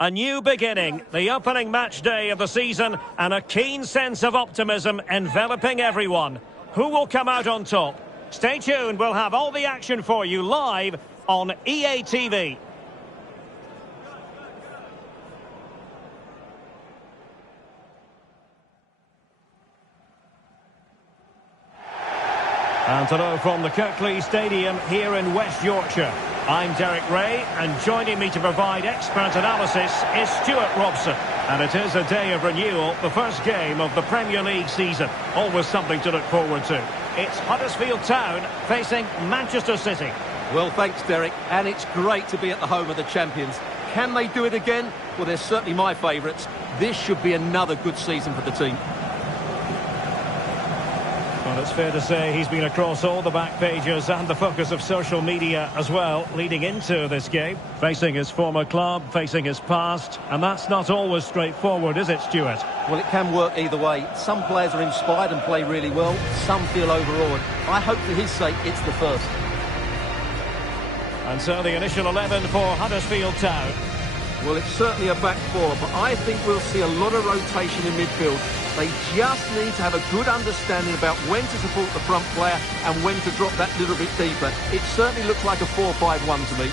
A new beginning, the opening match day of the season, and a keen sense of optimism enveloping everyone. Who will come out on top? Stay tuned, we'll have all the action for you live on EA TV. And hello from the Kirkley Stadium here in West Yorkshire. I'm Derek Ray, and joining me to provide expert analysis is Stuart Robson. And it is a day of renewal, the first game of the Premier League season. Always something to look forward to. It's Huddersfield Town facing Manchester City. Well, thanks, Derek, and it's great to be at the home of the champions. Can they do it again? Well, they're certainly my favourites. This should be another good season for the team. Well, it's fair to say he's been across all the back pages and the focus of social media as well, leading into this game. Facing his former club, facing his past, and that's not always straightforward, is it, Stuart? Well, it can work either way. Some players are inspired and play really well. Some feel overawed. I hope for his sake it's the first. And so the initial 11 for Huddersfield Town. Well, it's certainly a back four, but I think we'll see a lot of rotation in midfield. They just need to have a good understanding about when to support the front player and when to drop that little bit deeper. It certainly looks like a 4-5-1 to me.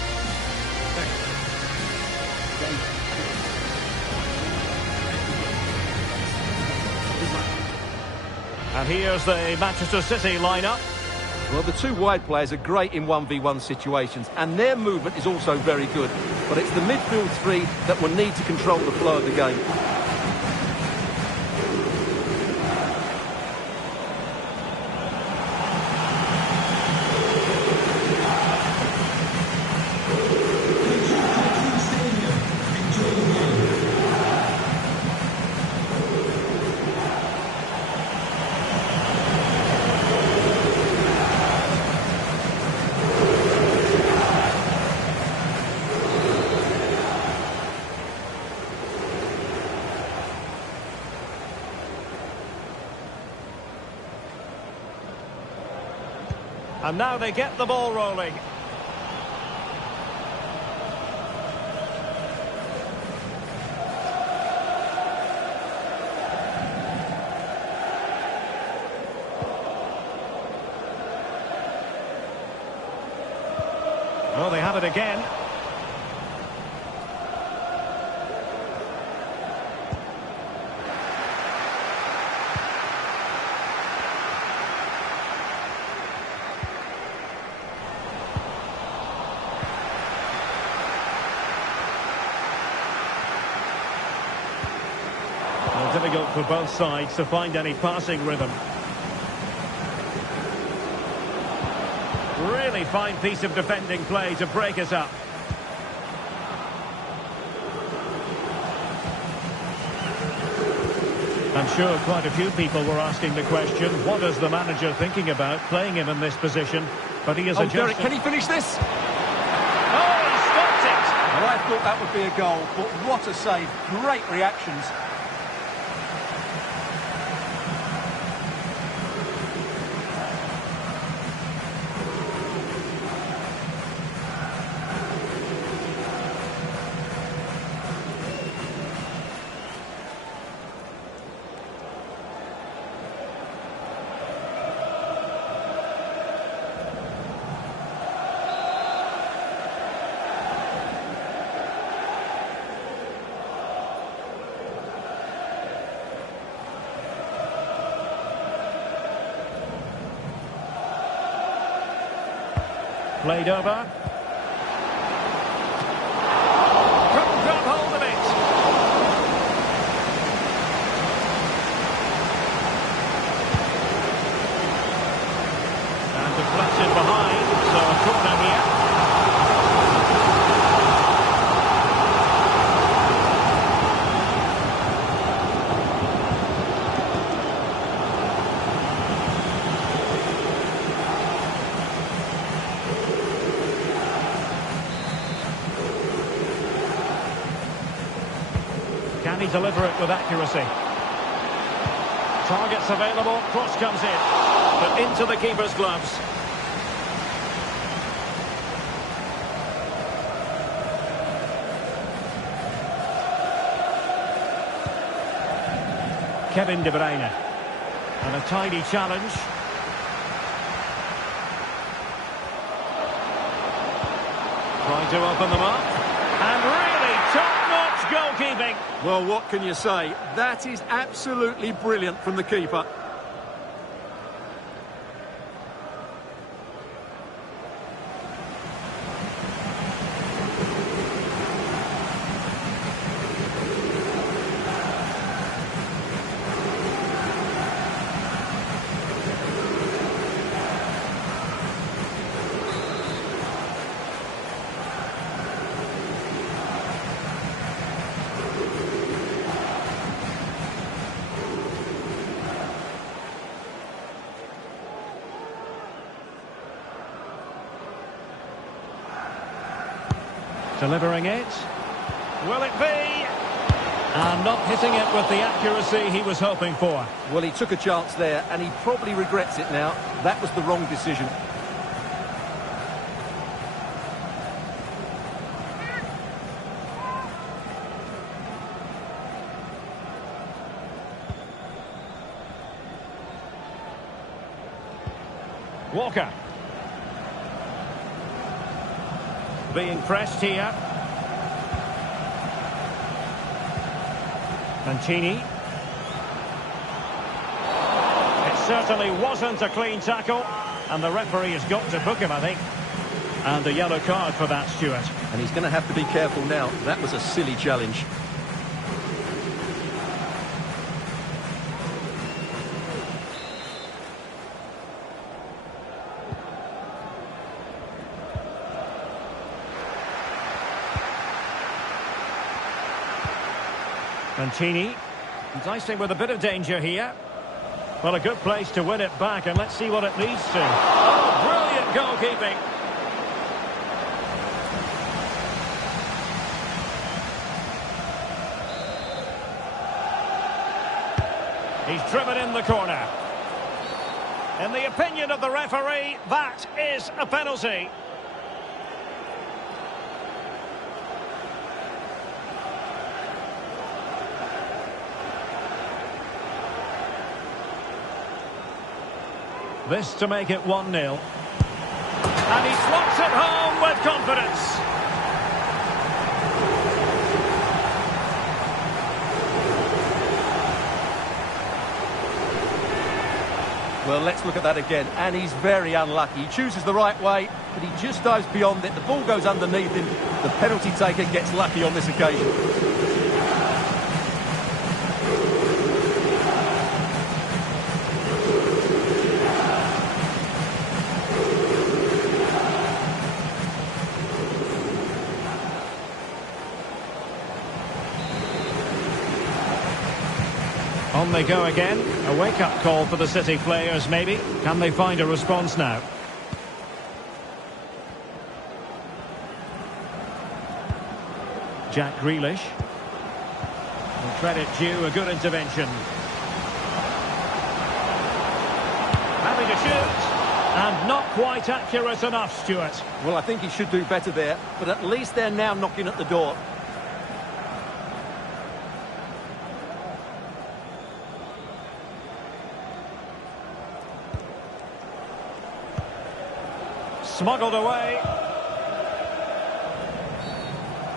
And here's the Manchester City lineup. Well, the two wide players are great in 1v1 situations, and their movement is also very good. But it's the midfield three that will need to control the flow of the game. And now they get the ball rolling. Well, they have it again. Difficult for both sides to find any passing rhythm. Really fine piece of defending play to break us up. I'm sure quite a few people were asking the question, what is the manager thinking about playing him in this position? But he is adjusted. Derek, can he finish this? Oh, he stopped it! Well, I thought that would be a goal, but what a save. Great reactions. Played over. Couldn't grab hold of it. And deflected behind, so a corner here. Can he deliver it with accuracy? Targets available, cross comes in, but into the keeper's gloves. Kevin De Bruyne. And a tidy challenge. Trying to open them up. And really top-notch goalkeeping. Well, what can you say? That is absolutely brilliant from the keeper. Delivering it. Will it be? And not hitting it with the accuracy he was hoping for. Well, he took a chance there, and he probably regrets it now. That was the wrong decision. Walker. Being pressed here. Mancini. It certainly wasn't a clean tackle, and the referee has got to book him, I think. And a yellow card for that, Stuart. And he's going to have to be careful now. That was a silly challenge. Mancini, enticing with a bit of danger here. Well, a good place to win it back, and let's see what it leads to. Oh, brilliant goalkeeping. He's driven in the corner. In the opinion of the referee, that is a penalty. This to make it 1-0. And he slots it home with confidence. Well, let's look at that again. And he's very unlucky. He chooses the right way, but he just dives beyond it. The ball goes underneath him. The penalty taker gets lucky on this occasion. On they go again. A wake-up call for the City players, maybe. Can they find a response now? Jack Grealish. And credit due, a good intervention. Having to shoot. And not quite accurate enough, Stuart. Well, I think he should do better there, but at least they're now knocking at the door. Smuggled away.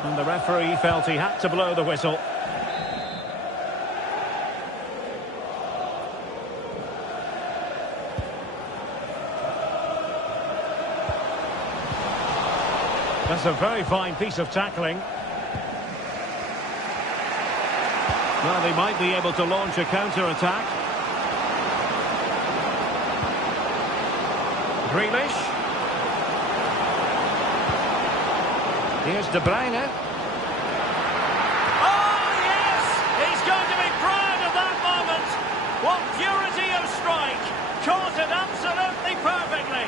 And the referee felt he had to blow the whistle. That's a very fine piece of tackling. Well, they might be able to launch a counter-attack. Grealish. Here's De Bruyne. Oh, yes! He's going to be proud of that moment. What purity of strike. Caught it absolutely perfectly.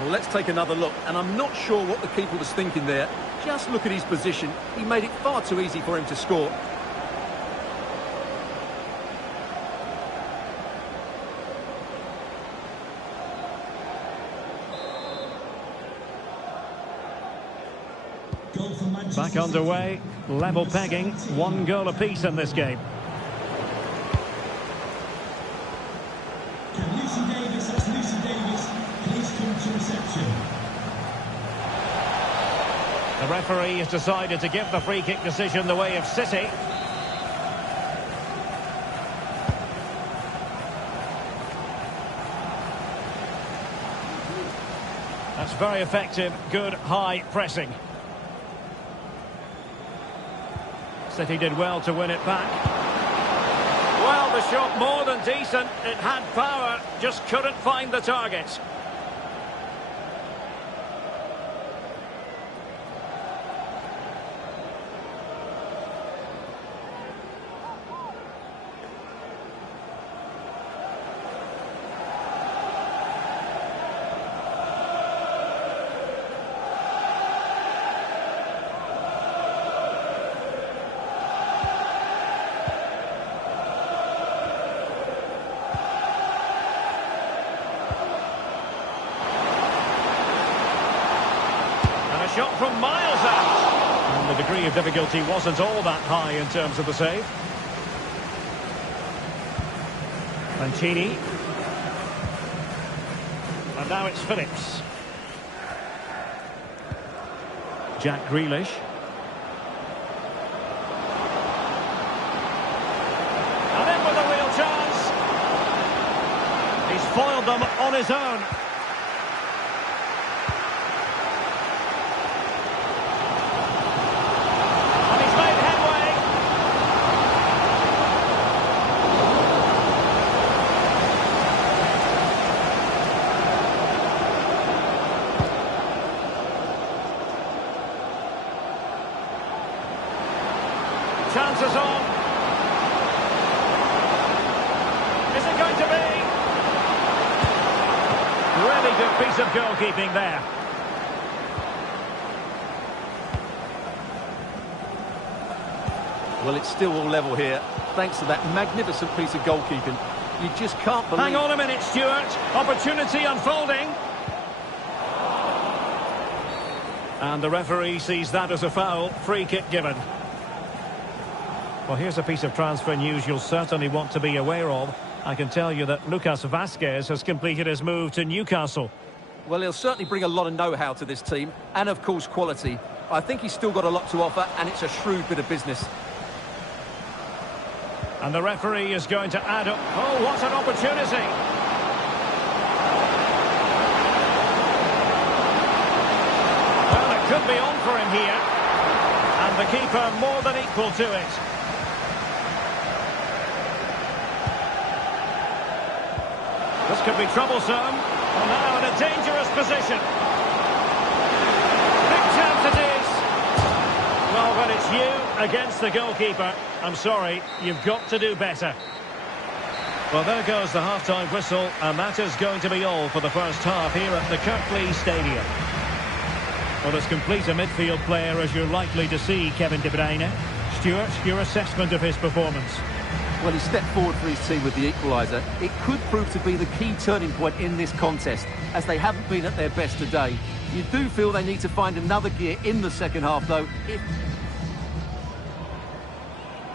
Well, let's take another look, and I'm not sure what the keeper was thinking there. Just look at his position. He made it far too easy for him to score. Back underway, level pegging, 1 goal apiece in this game. Can Lucy Davis, that's Lucy Davis, please come to reception. The referee has decided to give the free kick decision the way of City. That's very effective, good high pressing. City did well to win it back. Well, the shot more than decent. It had power, just couldn't find the target. Shot from miles out. And the degree of difficulty wasn't all that high in terms of the save. Mancini. And now it's Phillips. Jack Grealish. And in with a real chance. He's foiled them on his own. Chances on. Is it going to be? Really good piece of goalkeeping there. Well, it's still all level here, thanks to that magnificent piece of goalkeeping. You just can't believe... Hang on a minute, Stuart. Opportunity unfolding. And the referee sees that as a foul. Free kick given. Well, here's a piece of transfer news you'll certainly want to be aware of. I can tell you that Lucas Vazquez has completed his move to Newcastle. Well, he'll certainly bring a lot of know-how to this team, and of course quality. I think he's still got a lot to offer, and it's a shrewd bit of business. And the referee is going to add up. Oh, what an opportunity! Well, it could be on for him here. And the keeper more than equal to it. This could be troublesome. And now in a dangerous position. Big chance it is. Well, when it's you against the goalkeeper, I'm sorry, you've got to do better. Well, there goes the half-time whistle, and that is going to be all for the first half here at the Kirklees Stadium. Well, as complete a midfield player as you're likely to see, Kevin De Bruyne. Stuart, your assessment of his performance? Well, he stepped forward for his team with the equaliser. It could prove to be the key turning point in this contest, as they haven't been at their best today. You do feel they need to find another gear in the second half, though.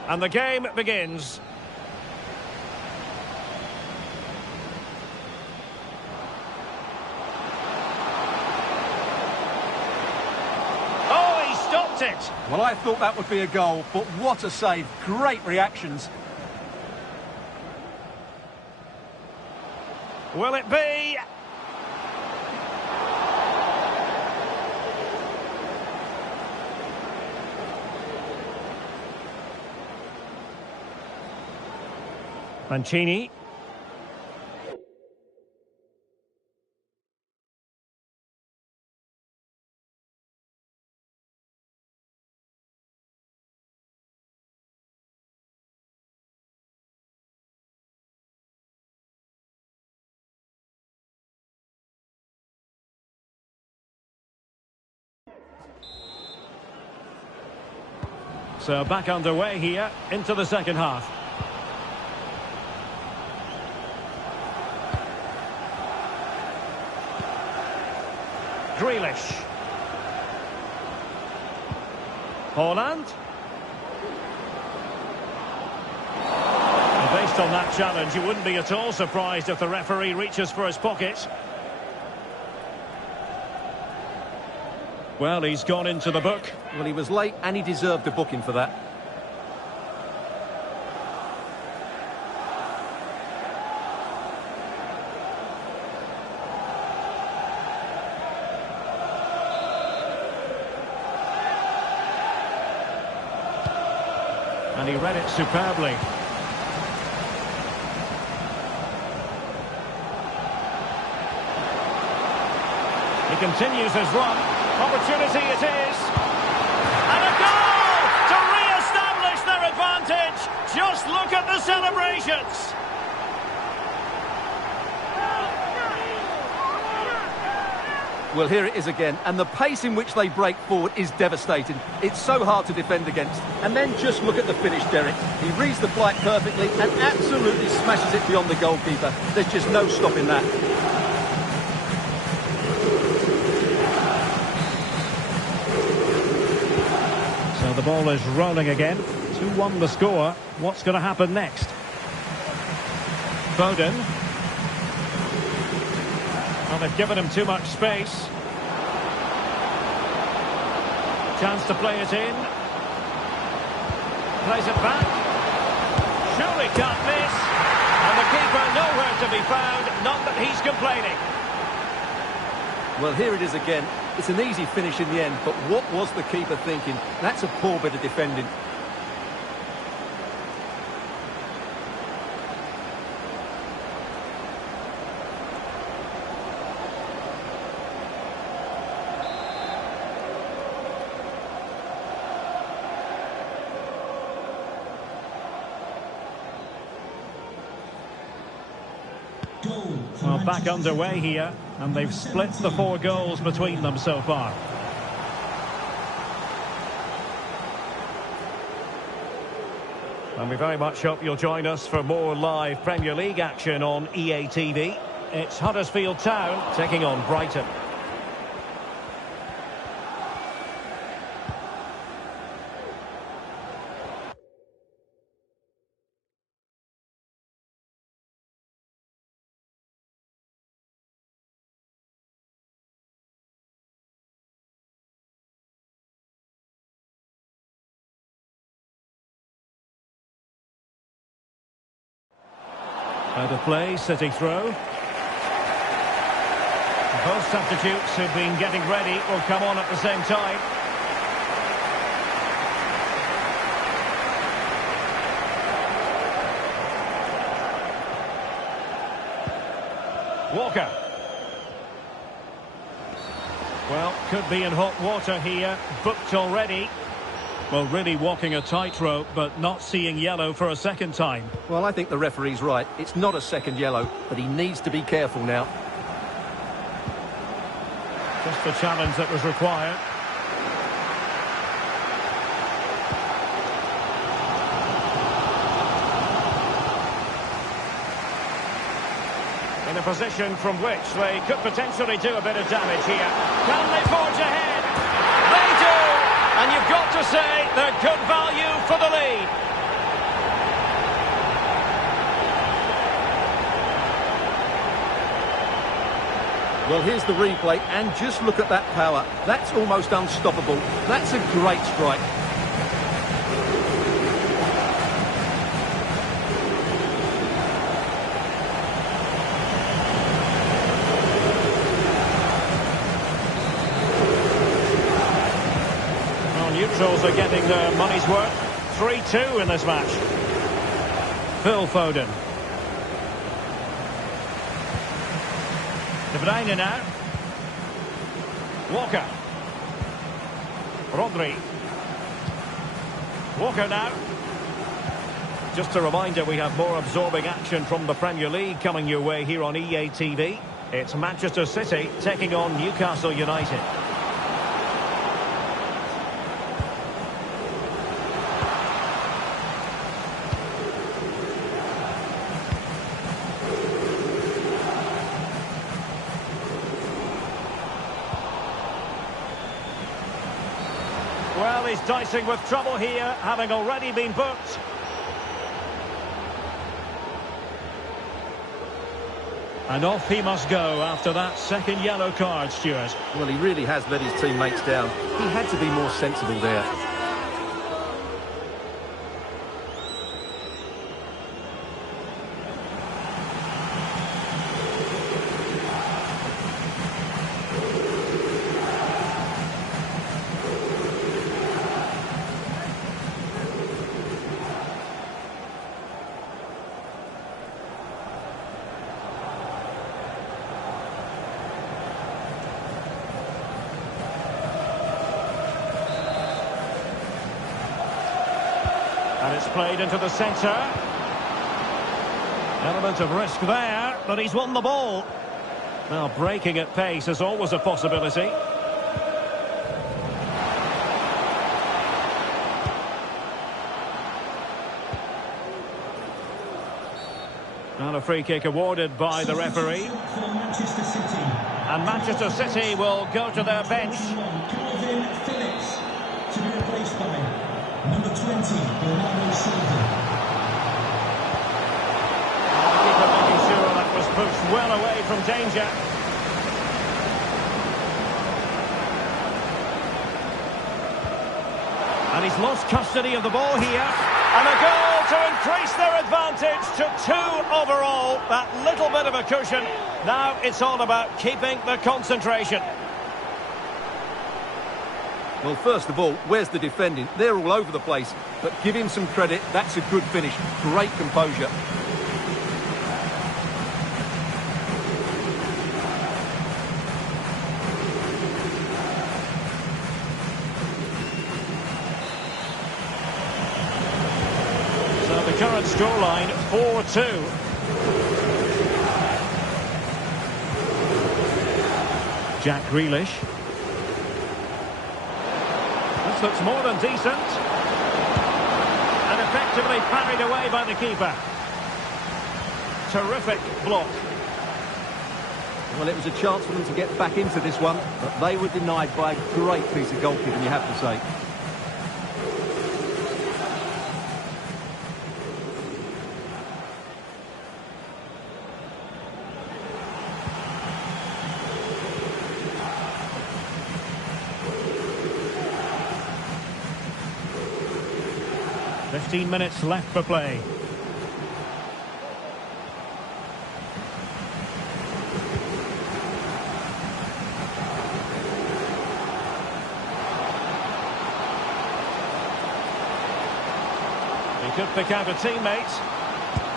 And the game begins. Oh, he stopped it! Well, I thought that would be a goal, but what a save. Great reactions. Will it be? Mancini. So back underway here into the second half. Grealish. Holland. And based on that challenge, you wouldn't be at all surprised if the referee reaches for his pocket. Well, he's gone into the book. Well, he was late and he deserved a booking for that. And he read it superbly. He continues his run. Opportunity it is. And a goal to re-establish their advantage. Just look at the celebrations. Well, here it is again, and the pace in which they break forward is devastating. It's so hard to defend against. And then just look at the finish, Derek. He reads the flight perfectly and absolutely smashes it beyond the goalkeeper. There's just no stopping that. So the ball is rolling again. 2-1 the score. What's going to happen next? Foden. Well, they've given him too much space. Chance to play it in. Plays it back. Surely can't miss. And the keeper nowhere to be found. Not that he's complaining. Well, here it is again. It's an easy finish in the end, but what was the keeper thinking? That's a poor bit of defending. Well, back underway here, and they've split the 4 goals between them so far. And we very much hope you'll join us for more live Premier League action on EA TV. It's Huddersfield Town taking on Brighton. Out of play, City throw. Both substitutes who've been getting ready will come on at the same time. Walker. Well, could be in hot water here. Booked already. Well, really walking a tightrope, but not seeing yellow for a second time. Well, I think the referee's right. It's not a second yellow, but he needs to be careful now. Just the challenge that was required. In a position from which they could potentially do a bit of damage here. Can they forge ahead? They do! And you've got to say they're good value for the lead. Well, here's the replay, and just look at that power. That's almost unstoppable. That's a great strike. Neutrals are getting their money's worth. 3-2 in this match. Phil Foden. De Bruyne now. Walker. Rodri. Walker now. Just a reminder, we have more absorbing action from the Premier League coming your way here on EA TV. It's Manchester City taking on Newcastle United. Well, he's dicing with trouble here, having already been booked. And off he must go after that second yellow card, Stuart. Well, he really has let his teammates down. He had to be more sensible there. And it's played into the centre. Element of risk there, but he's won the ball. Now, breaking at pace is always a possibility. And a free kick awarded by the referee. And Manchester City will go to their bench. To be replaced by number 20, Bernardo Silva. Keeper making sure that was pushed well away from danger. And he's lost custody of the ball here. And a goal to increase their advantage to 2 overall. That little bit of a cushion. Now it's all about keeping the concentration. Well, first of all, where's the defending? They're all over the place. But give him some credit. That's a good finish. Great composure. So the current scoreline, 4-2. Jack Grealish. This looks more than decent. And effectively parried away by the keeper. Terrific block. Well, it was a chance for them to get back into this one, but they were denied by a great piece of goalkeeping, you have to say. Fifteen minutes left for play. He could pick out a teammate,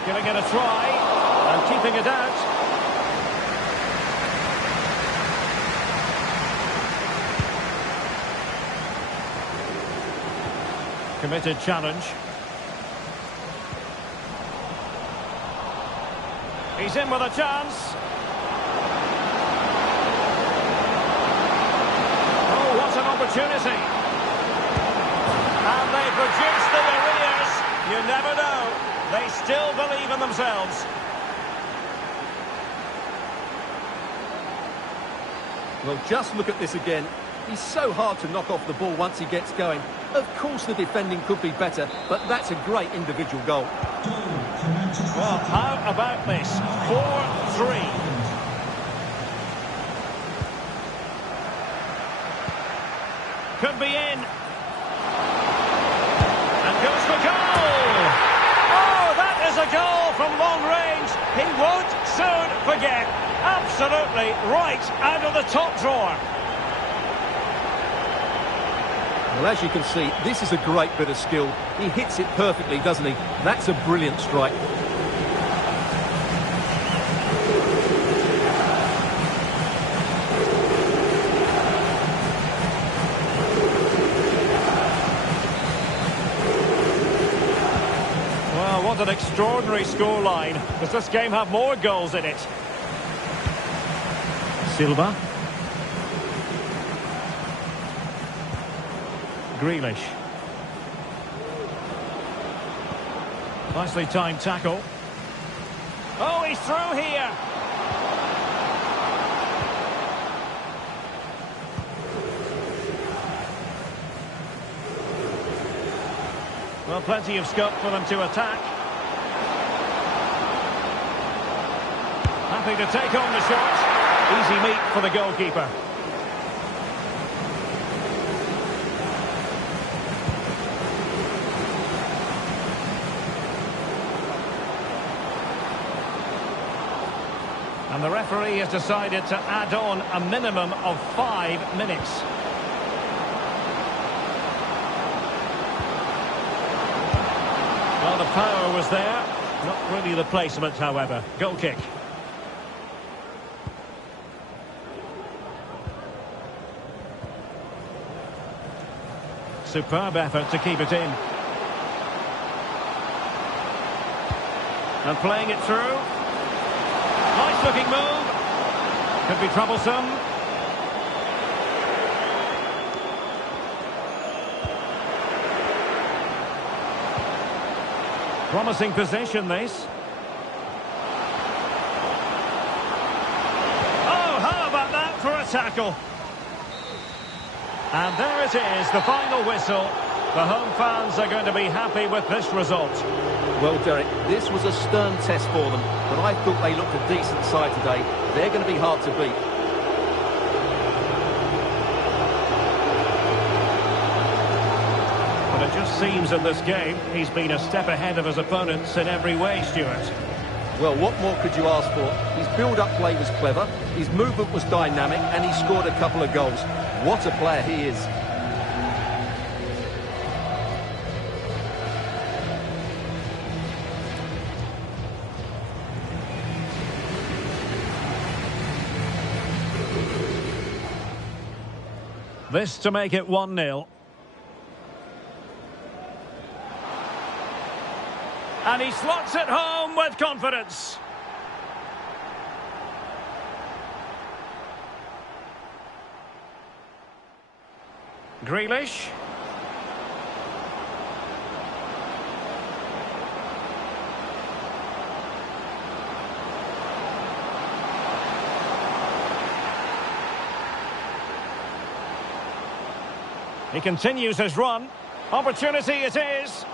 giving it a try and keeping it out. Committed challenge. He's in with a chance. Oh, what an opportunity. And they produce the arrears. You never know. They still believe in themselves. Well, just look at this again. He's so hard to knock off the ball once he gets going. Of course the defending could be better, but that's a great individual goal. Well, how about this? 4-3. Could be in. And goes for goal! Oh, that is a goal from long range. He won't soon forget. Absolutely right out of the top drawer. Well, as you can see, this is a great bit of skill. He hits it perfectly, doesn't he? That's a brilliant strike. Well, what an extraordinary scoreline. Does this game have more goals in it? Silva. Grealish. Nicely timed tackle. Oh, he's through here. Well, plenty of scope for them to attack. Happy to take on the shot. Easy meet for the goalkeeper. And the referee has decided to add on a minimum of 5 minutes. Well, the power was there. Not really the placement, however. Goal kick. Superb effort to keep it in. And playing it through. Nice looking move. Could be troublesome. Promising position, this. Oh, how about that for a tackle? And there it is, the final whistle. The home fans are going to be happy with this result. Well, Derek, this was a stern test for them, but I thought they looked a decent side today. They're going to be hard to beat. But it just seems in this game, he's been a step ahead of his opponents in every way, Stuart. Well, what more could you ask for? His build-up play was clever, his movement was dynamic, and he scored a couple of goals. What a player he is. This to make it 1-0. And he slots it home with confidence. Grealish. He continues his run. Opportunity it is.